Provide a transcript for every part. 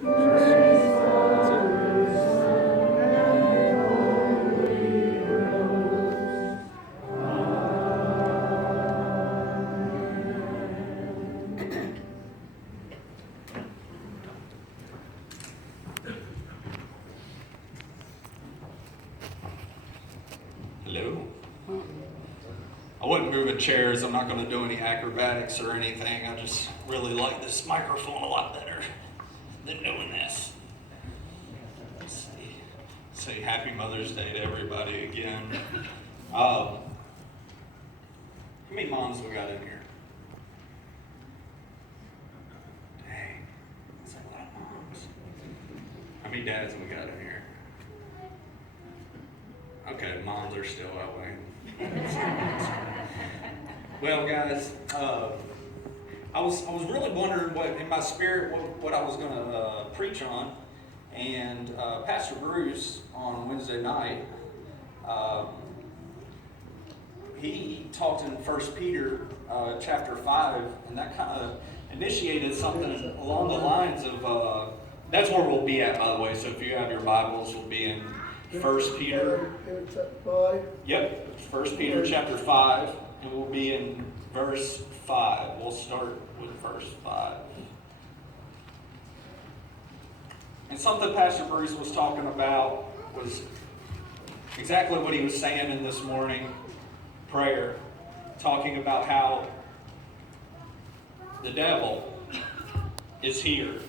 Hello. I wasn't moving chairs. I'm not going to do any acrobatics or anything. I just really like this microphone a lot better than doing this. Let's see. Say Happy Mother's Day to everybody again. How many moms we got in here? Dang, that's a lot of moms. How many dads we got in here? Okay, moms are still that way. Well, guys, I was really wondering what in my spirit what I was going to preach on, and Pastor Bruce on Wednesday night, he talked in 1 Peter chapter 5, and that kind of initiated something along the lines of that's where we'll be at, by the way. So if you have your Bibles, we'll be in 1 Peter. Yep, 1 Peter chapter 5, and we'll be in verse 5. We'll start with verse 5. And something Pastor Bruce was talking about was exactly what he was saying in this morning prayer, talking about how the devil is here.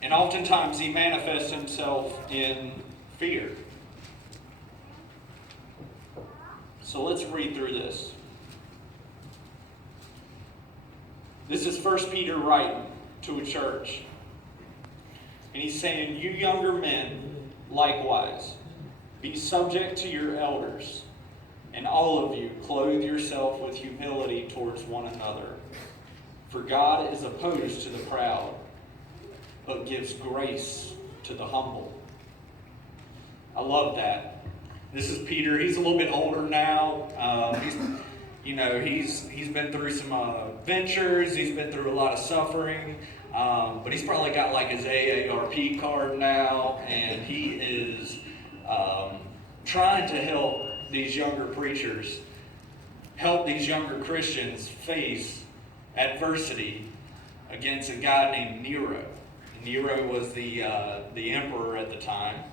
And oftentimes he manifests himself in fear. So let's read through this. This is 1 Peter writing to a church. And he's saying, you younger men, likewise, be subject to your elders, and all of you clothe yourself with humility towards one another. For God is opposed to the proud, but gives grace to the humble. I love that. This is Peter. He's a little bit older now. He's been through some ventures. He's been through a lot of suffering. But he's probably got like his AARP card now, and he is trying to help these younger preachers, help these younger Christians face adversity against a guy named Nero. Nero was the emperor at the time,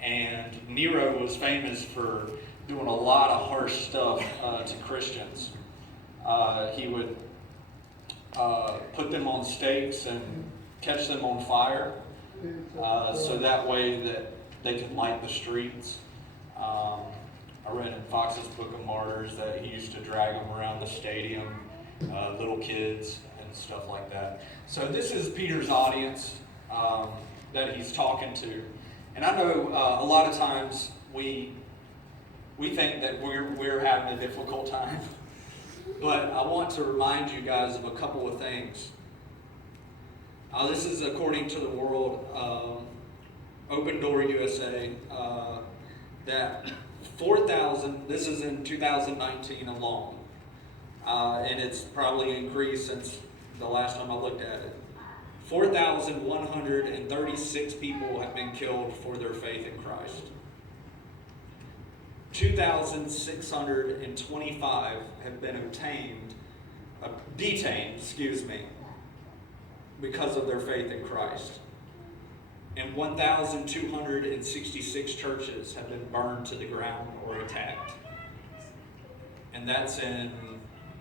and Nero was famous for doing a lot of harsh stuff to Christians. He would put them on stakes and catch them on fire, so that way that they could light the streets. I read in Fox's Book of Martyrs that he used to drag them around the stadium, little kids and stuff like that. So this is Peter's audience that he's talking to. And I know a lot of times we think that we're having a difficult time. But I want to remind you guys of a couple of things. This is according to the World Open Door USA, that 4,000, this is in 2019 alone, and it's probably increased since the last time I looked at it. 4,136 people have been killed for their faith in Christ. 2,625 have been detained, because of their faith in Christ. And 1,266 churches have been burned to the ground or attacked. And that's in,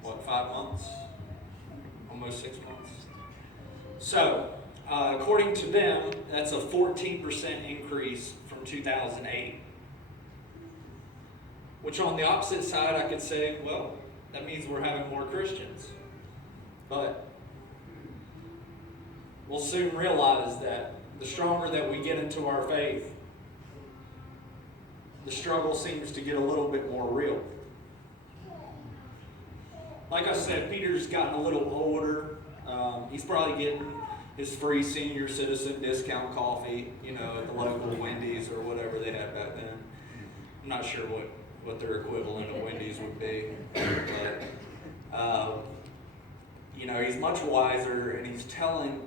5 months? Almost 6 months. So, according to them, that's a 14% increase from 2008. Which on the opposite side, I could say, well, that means we're having more Christians. But we'll soon realize that the stronger that we get into our faith, the struggle seems to get a little bit more real. Like I said, Peter's gotten a little older. He's probably getting his free senior citizen discount coffee, at the local Wendy's or whatever they had back then. I'm not sure what their equivalent of Wendy's would be. But, he's much wiser, and he's telling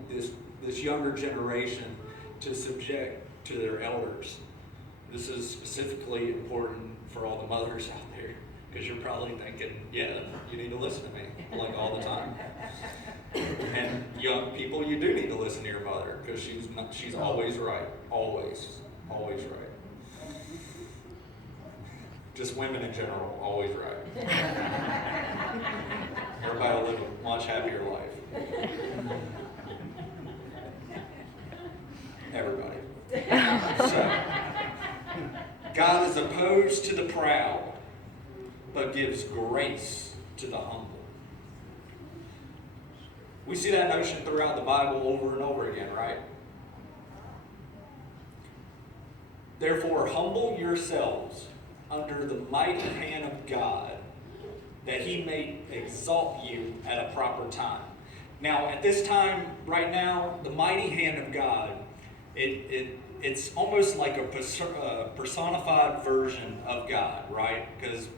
this this younger generation to subject to their elders. This is specifically important for all the mothers out there, because you're probably thinking, yeah, you need to listen to me, like all the time. And young people, you do need to listen to your mother, because she's always right. Always right. Just women in general, always right. Everybody will live a much happier life. Everybody. So, God is opposed to the proud, but gives grace to the humble. We see that notion throughout the Bible over and over again, right? Therefore, humble yourselves under the mighty hand of God, that he may exalt you at a proper time. Now, at this time, right now, the mighty hand of God, it's almost like a personified version of God, right? Because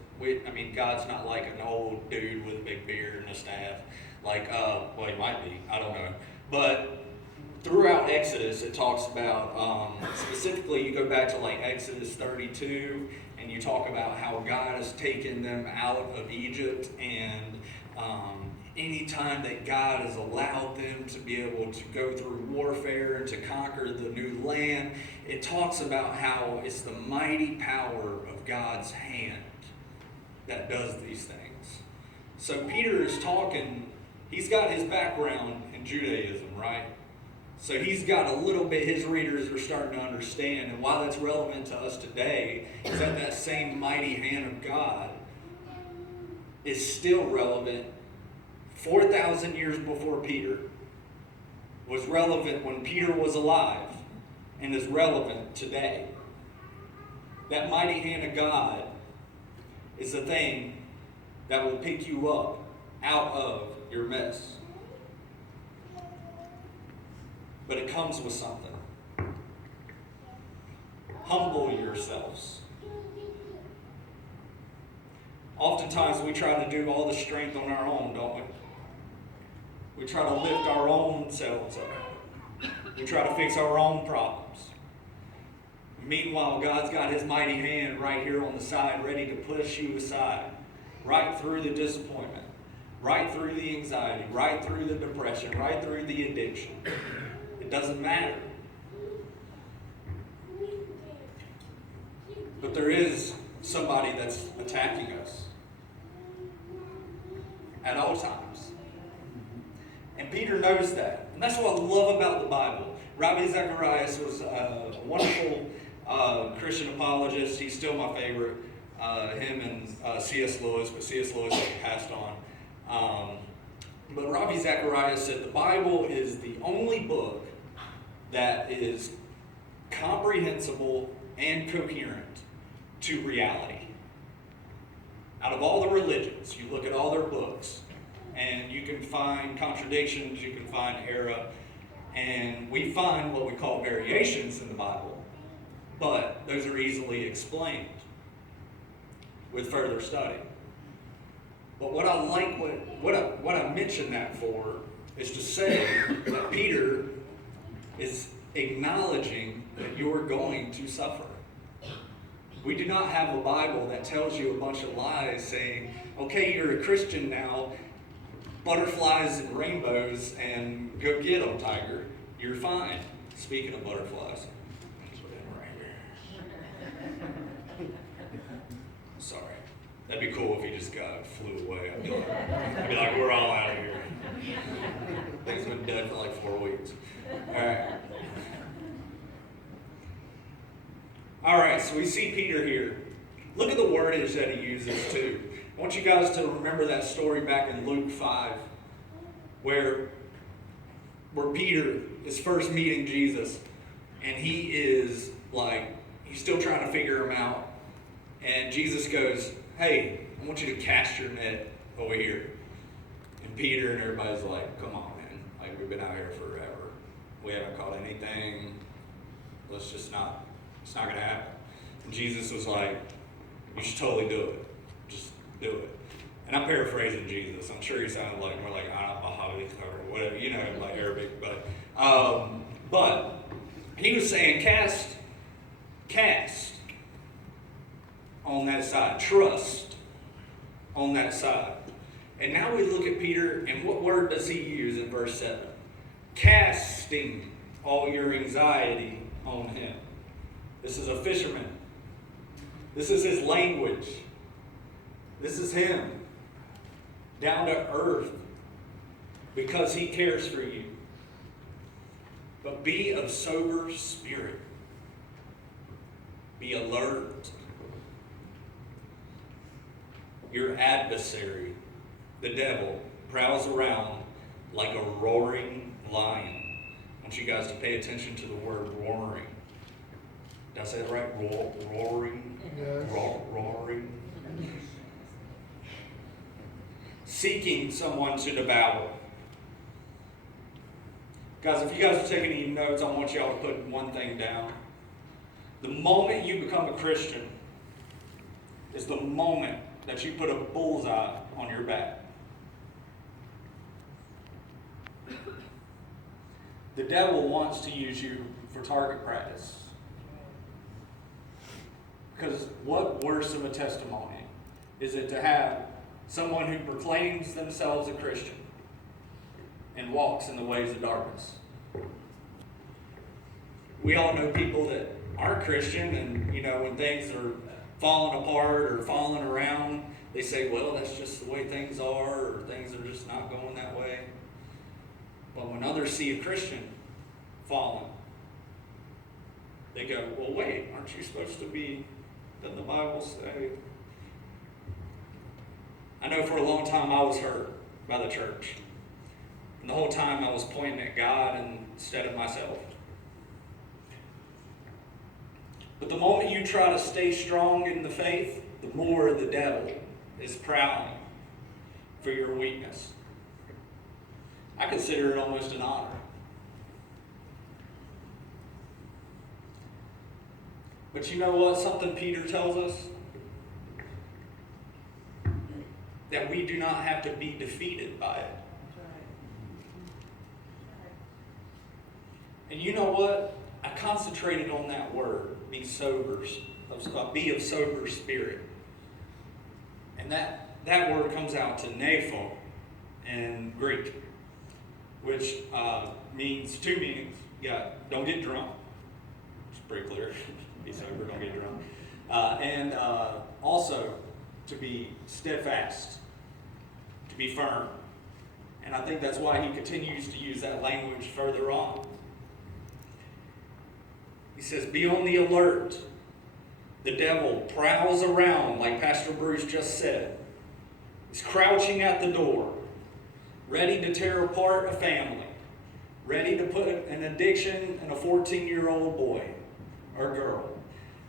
God's not like an old dude with a big beard and a staff. Well, he might be, I don't know. But throughout Exodus, it talks about, specifically, you go back to like Exodus 32, and you talk about how God has taken them out of Egypt, and anytime that God has allowed them to be able to go through warfare and to conquer the new land, it talks about how it's the mighty power of God's hand that does these things. So Peter is talking, he's got his background in Judaism, right? So he's got a little bit, his readers are starting to understand, and why that's relevant to us today is that same mighty hand of God is still relevant 4,000 years before Peter, was relevant when Peter was alive, and is relevant today. That mighty hand of God is the thing that will pick you up out of your mess. But it comes with something. Humble yourselves. Oftentimes we try to do all the strength on our own, don't we? We try to lift our own selves up. We try to fix our own problems. Meanwhile, God's got his mighty hand right here on the side, ready to push you aside, right through the disappointment, right through the anxiety, right through the depression, right through the addiction. It doesn't matter. But there is somebody that's attacking us at all times. And Peter knows that. And that's what I love about the Bible. Ravi Zacharias was a wonderful Christian apologist. He's still my favorite. Him and C.S. Lewis, but C.S. Lewis passed on. But Ravi Zacharias said the Bible is the only book that is comprehensible and coherent to reality. Out of all the religions, you look at all their books, and you can find contradictions, you can find error, and we find what we call variations in the Bible, but those are easily explained with further study. But what I like, what I mention that for is to say that Peter is acknowledging that you're going to suffer. We do not have a Bible that tells you a bunch of lies saying, okay, you're a Christian now, butterflies and rainbows, and go get them, tiger. You're fine. Speaking of butterflies, put them right here. Sorry. That'd be cool if he just flew away. I'd be like, we're all out of here. Things have been dead for like 4 weeks. All right, so we see Peter here. Look at the wordage that he uses too. I want you guys to remember that story back in Luke 5, where Peter is first meeting Jesus, and he is like, he's still trying to figure him out. And Jesus goes, hey, I want you to cast your net over here. And Peter and everybody's like, come on, man. Like, we've been out here forever. We haven't caught anything. It's not going to happen. And Jesus was like, you should totally do it. Just do it. And I'm paraphrasing Jesus. I'm sure he sounded like more like, or whatever, like Arabic. But But he was saying cast on that side, trust on that side. And now we look at Peter, and what word does he use in verse 7? Casting all your anxiety on him. This is a fisherman. This is his language. This is him. Down to earth. Because he cares for you. But be of sober spirit. Be alert. Your adversary, the devil, prowls around like a roaring lion. I want you guys to pay attention to the word roaring. Did I say it right? Roaring? Yes. Roaring. Seeking someone to devour. Guys, if you guys are taking any notes, I want y'all to put one thing down. The moment you become a Christian is the moment that you put a bullseye on your back. The devil wants to use you for target practice. Because what worse of a testimony is it to have someone who proclaims themselves a Christian and walks in the ways of darkness? We all know people that aren't Christian, and when things are falling apart or falling around, they say, well, that's just the way things are, or things are just not going that way. But when others see a Christian falling, they go, well, wait, aren't you supposed to be, doesn't the Bible say? I know for a long time I was hurt by the church. And the whole time I was pointing at God instead of myself. But the moment you try to stay strong in the faith, the more the devil is prowling for your weakness. I consider it almost an honor. But you know what? Something Peter tells us? That we do not have to be defeated by it. And you know what? I concentrated on that word, be sober, be of sober spirit. And that word comes out to nepho in Greek, which means two meanings. You got don't get drunk. It's pretty clear. Be sober, don't get drunk. And also to be steadfast, to be firm. And I think that's why he continues to use that language further on. He says, be on the alert. The devil prowls around, like Pastor Bruce just said. He's crouching at the door, ready to tear apart a family, ready to put an addiction in a 14-year-old boy or girl,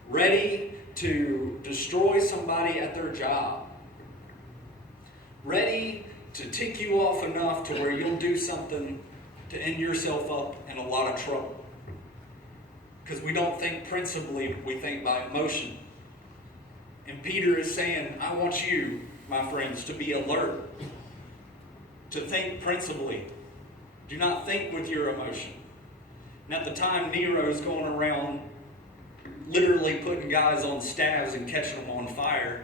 ready to destroy somebody at their job, ready to tick you off enough to where you'll do something to end yourself up in a lot of trouble. Because we don't think principally, we think by emotion. And Peter is saying, I want you, my friends, to be alert, to think principally. Do not think with your emotion. And at the time, Nero's going around literally putting guys on staves and catching them on fire.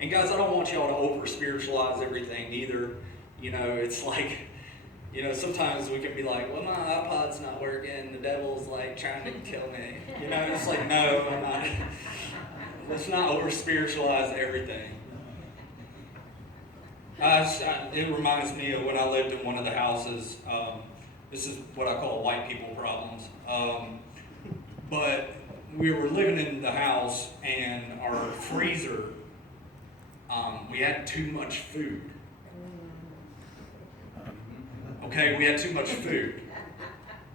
And guys, I don't want y'all to over-spiritualize everything either. It's like, sometimes we can be like, well, my iPod's not working. The devil's like trying to kill me. It's like, no, I'm not. Let's not over-spiritualize everything. It reminds me of when I lived in one of the houses. This is what I call white people problems. But we were living in the house, and our freezer, we had too much food. Okay, we had too much food.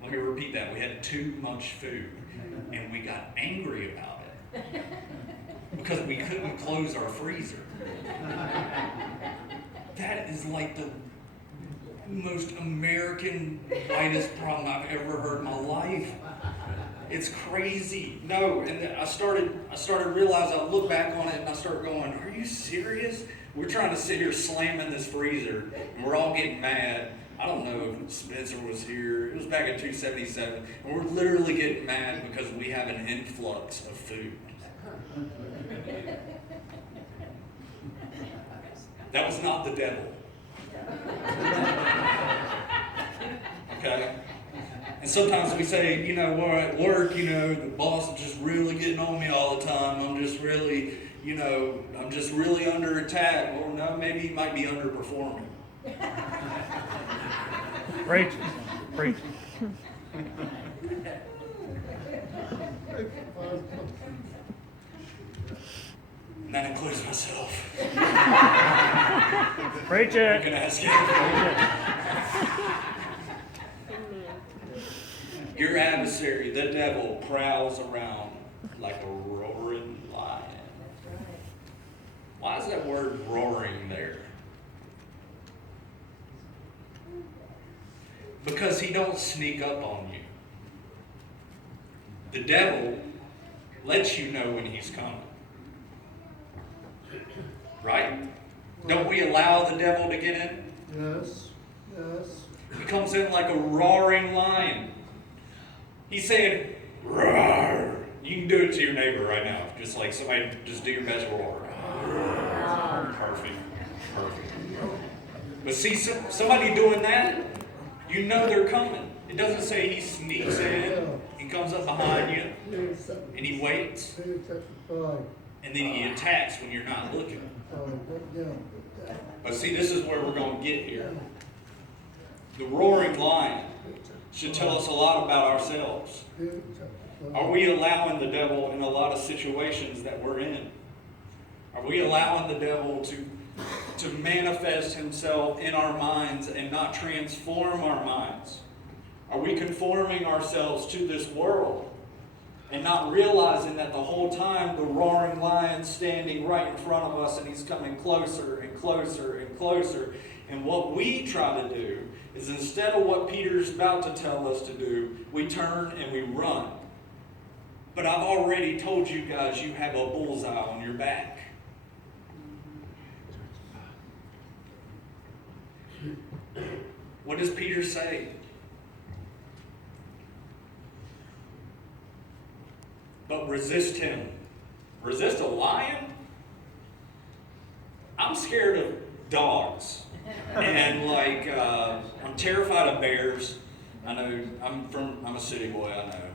Let me repeat that. We had too much food. And we got angry about it. Because we couldn't close our freezer. That is like the most American whitest problem I've ever heard in my life. It's crazy. No, and I started realizing, I look back on it and I start going, are you serious? We're trying to sit here slamming this freezer and we're all getting mad. I don't know if Spencer was here. It was back in 277. And we're literally getting mad because we have an influx of food. That was not the devil. Okay? And sometimes we say, we're at work, the boss is just really getting on me all the time. I'm just really under attack. Well, no, maybe he might be underperforming. Preach. Preach. And that includes myself. Preach I'm it. going to ask you. Your adversary, the devil, prowls around like a roaring lion. Why is that word roaring there? Because he don't sneak up on you. The devil lets you know when he's coming. Right? Don't we allow the devil to get in? Yes, yes. He comes in like a roaring lion. He's saying, roar. You can do it to your neighbor right now. Just like somebody, just do your best roar. Perfect. Perfect. But see, somebody doing that, you know they're coming. It doesn't say he sneaks in. He comes up behind you, and he waits, and then he attacks when you're not looking. But see, this is where we're going to get here. The roaring lion should tell us a lot about ourselves. Are we allowing the devil in a lot of situations that we're in? Are we allowing the devil to manifest himself in our minds and not transform our minds? Are we conforming ourselves to this world and not realizing that the whole time the roaring lion's standing right in front of us and he's coming closer and closer and closer? And what we try to do is, instead of what Peter's about to tell us to do, we turn and we run. But I've already told you guys you have a bullseye on your back. What does Peter say? But resist him. Resist a lion? I'm scared of dogs. And I'm terrified of bears. I know, I'm a city boy, I know.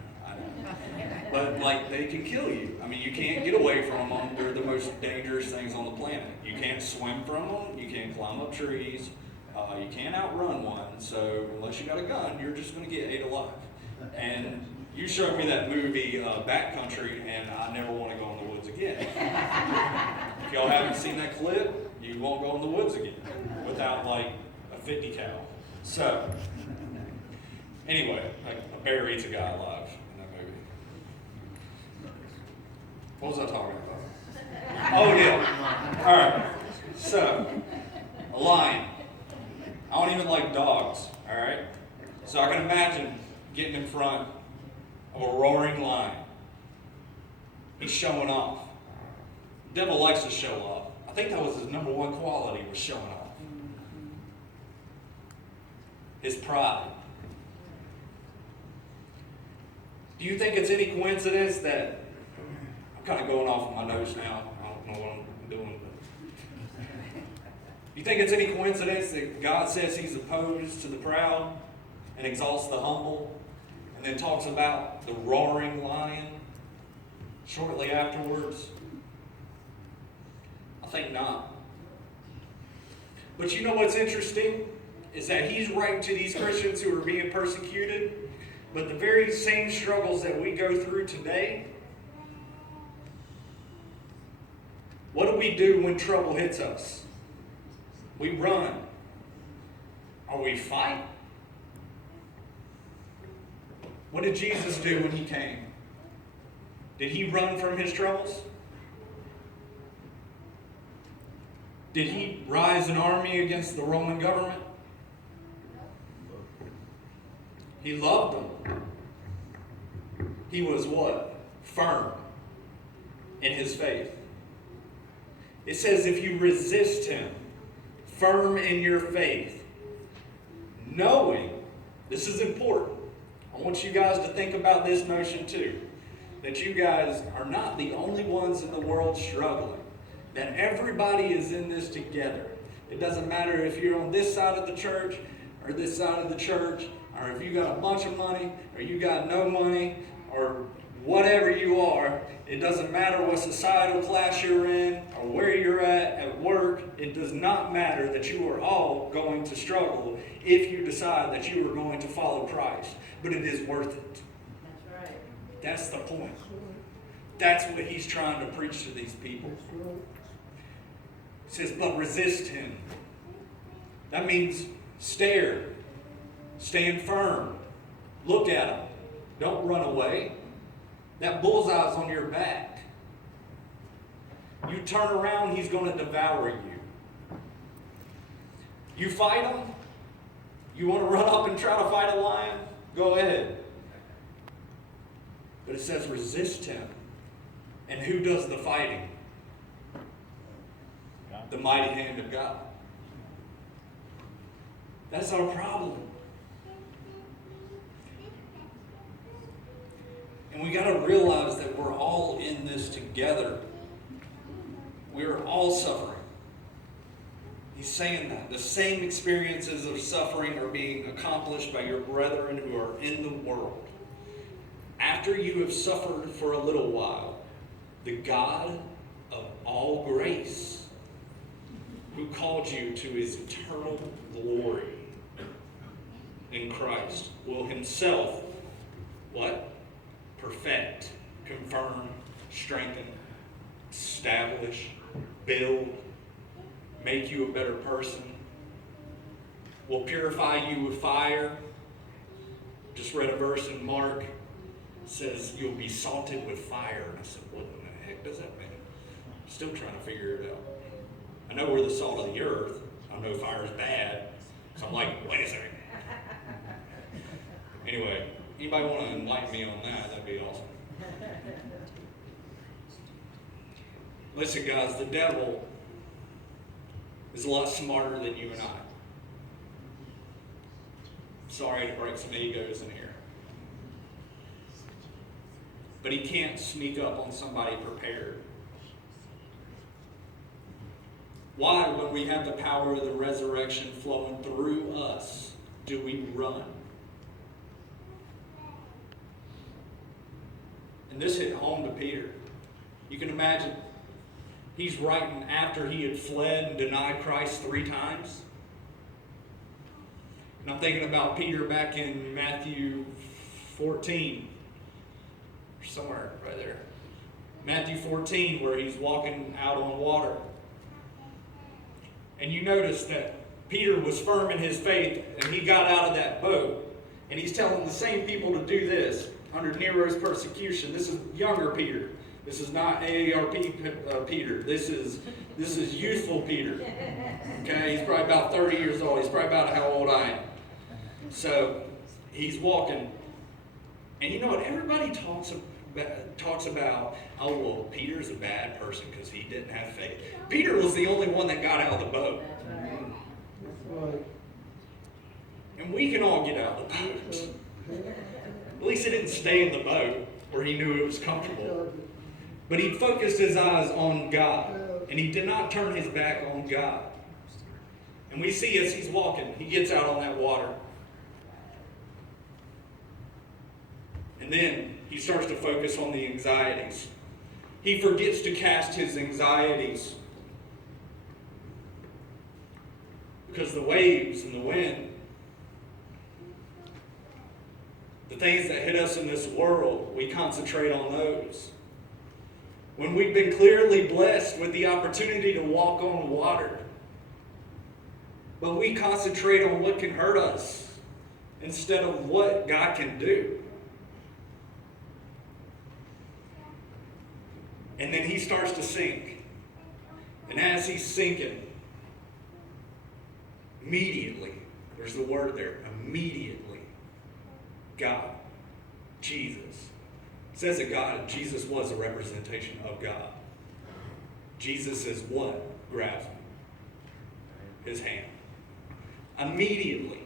But they can kill you. I mean, you can't get away from them. They're the most dangerous things on the planet. You can't swim from them. You can't climb up trees. You can't outrun one. So unless you got a gun, you're just going to get ate alive. And you showed me that movie, Backcountry, and I never want to go in the woods again. If y'all haven't seen that clip, you won't go in the woods again without a 50 cal. So, anyway, a bear eats a guy alive in that movie. What was I talking about? Oh, yeah. All right. So, a lion. I don't even like dogs, all right? So I can imagine getting in front of a roaring lion. He's showing off. The devil likes to show off. I think that was his number one quality, was showing off. His pride. Do you think it's any coincidence that, I'm kind of going off of my notes now, I don't know what I'm doing, but you think it's any coincidence that God says he's opposed to the proud and exalts the humble, and then talks about the roaring lion shortly afterwards? I think not. But you know what's interesting? Is that he's writing to these Christians who are being persecuted, but the very same struggles that we go through today, what do we do when trouble hits us? We run. Or we fight. What did Jesus do when he came? Did he run from his troubles? Did he rise an army against the Roman government? He loved them. He was what? Firm in his faith. It says if you resist him, firm in your faith, knowing, this is important. I want you guys to think about this notion too, that you guys are not the only ones in the world struggling, that everybody is in this together. It doesn't matter if you're on this side of the church or this side of the church, or if you got a bunch of money or you got no money, or whatever you are. It doesn't matter what societal class you're in or where you're at work. It does not matter that you are all going to struggle if you decide that you are going to follow Christ. But it is worth it. That's right. That's the point. That's what he's trying to preach to these people. He says, but resist him. That means stare. Stand firm. Look at him. Don't run away. That bullseye's on your back. You turn around, he's going to devour you. You fight him? You want to run up and try to fight a lion? Go ahead. But it says resist him. And who does the fighting? The mighty hand of God. That's our problem. And we got to realize that we're all in this together. We are all suffering. He's saying that. The same experiences of suffering are being accomplished by your brethren who are in the world. After you have suffered for a little while, the God of all grace, who called you to his eternal glory in Christ, will himself, what? Perfect, confirm, strengthen, establish, build, make you a better person, will purify you with fire. Just read a verse in Mark. It says you'll be salted with fire. And I said, what in the heck does that mean? I'm still trying to figure it out. I know we're the salt of the earth. I know fire is bad. So I'm like, wait a second. Anyway, anybody want to enlighten me on that? That'd be awesome. Listen, guys, the devil is a lot smarter than you and I. Sorry to break some egos in here. But he can't sneak up on somebody prepared. Why, when we have the power of the resurrection flowing through us, do we run? And this hit home to Peter. You can imagine, he's writing after he had fled and denied Christ 3 times. And I'm thinking about Peter back in Matthew 14. Somewhere right there. Matthew 14, where he's walking out on water. And you notice that Peter was firm in his faith, and he got out of that boat. And he's telling the same people to do this under Nero's persecution. This is younger Peter. This is not AARP Peter. This is youthful Peter. Okay, he's probably about 30 years old. He's probably about how old I am. So he's walking. And you know what? Everybody talks about, oh, well, Peter's a bad person because he didn't have faith. Peter was the only one that got out of the boat. Right. And we can all get out of the boat. At least he didn't stay in the boat where he knew it was comfortable. But he focused his eyes on God. And he did not turn his back on God. And we see as he's walking, he gets out on that water. And then he starts to focus on the anxieties. He forgets to cast his anxieties. Because the waves and the wind, the things that hit us in this world, we concentrate on those. When we've been clearly blessed with the opportunity to walk on water, but we concentrate on what can hurt us instead of what God can do. And then he starts to sink. And as he's sinking, immediately, there's the word there, immediately, God, Jesus. It says that God, Jesus was a representation of God. Jesus is what? Grabs him. His hand. Immediately,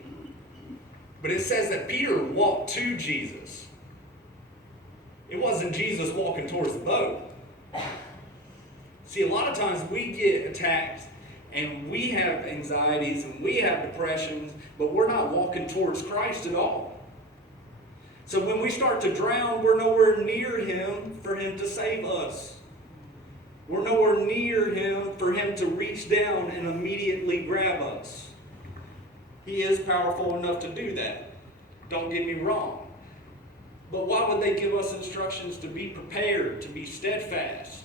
But it says that Peter walked to Jesus. It wasn't Jesus walking towards the boat. See, a lot of times we get attacked and we have anxieties and we have depressions, but we're not walking towards Christ at all. So when we start to drown, we're nowhere near Him for Him to save us. We're nowhere near Him for Him to reach down and immediately grab us. He is powerful enough to do that. Don't get me wrong. But why would they give us instructions to be prepared, to be steadfast?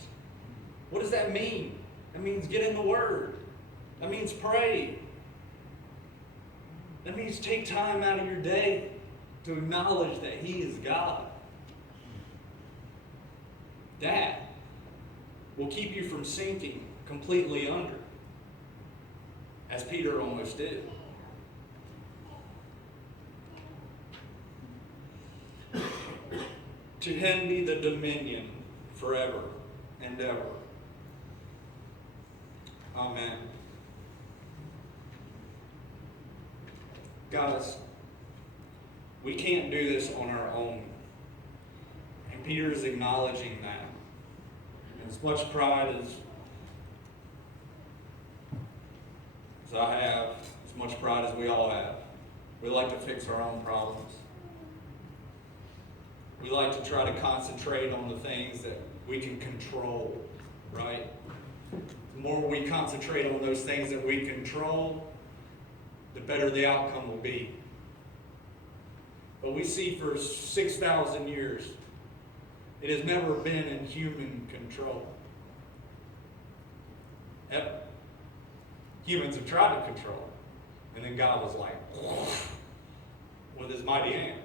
What does that mean? That means get in the Word. That means pray. That means take time out of your day to acknowledge that He is God. That will keep you from sinking completely under, as Peter almost did. To Him be the dominion forever and ever. Amen. Guys, we can't do this on our own. And Peter is acknowledging that. And as much pride as I have, as much pride as we all have, we like to fix our own problems. We like to try to concentrate on the things that we can control, right? The more we concentrate on those things that we control, the better the outcome will be. But we see for 6,000 years, it has never been in human control. Ever. Humans have tried to control it, and then God was like, with His mighty hand.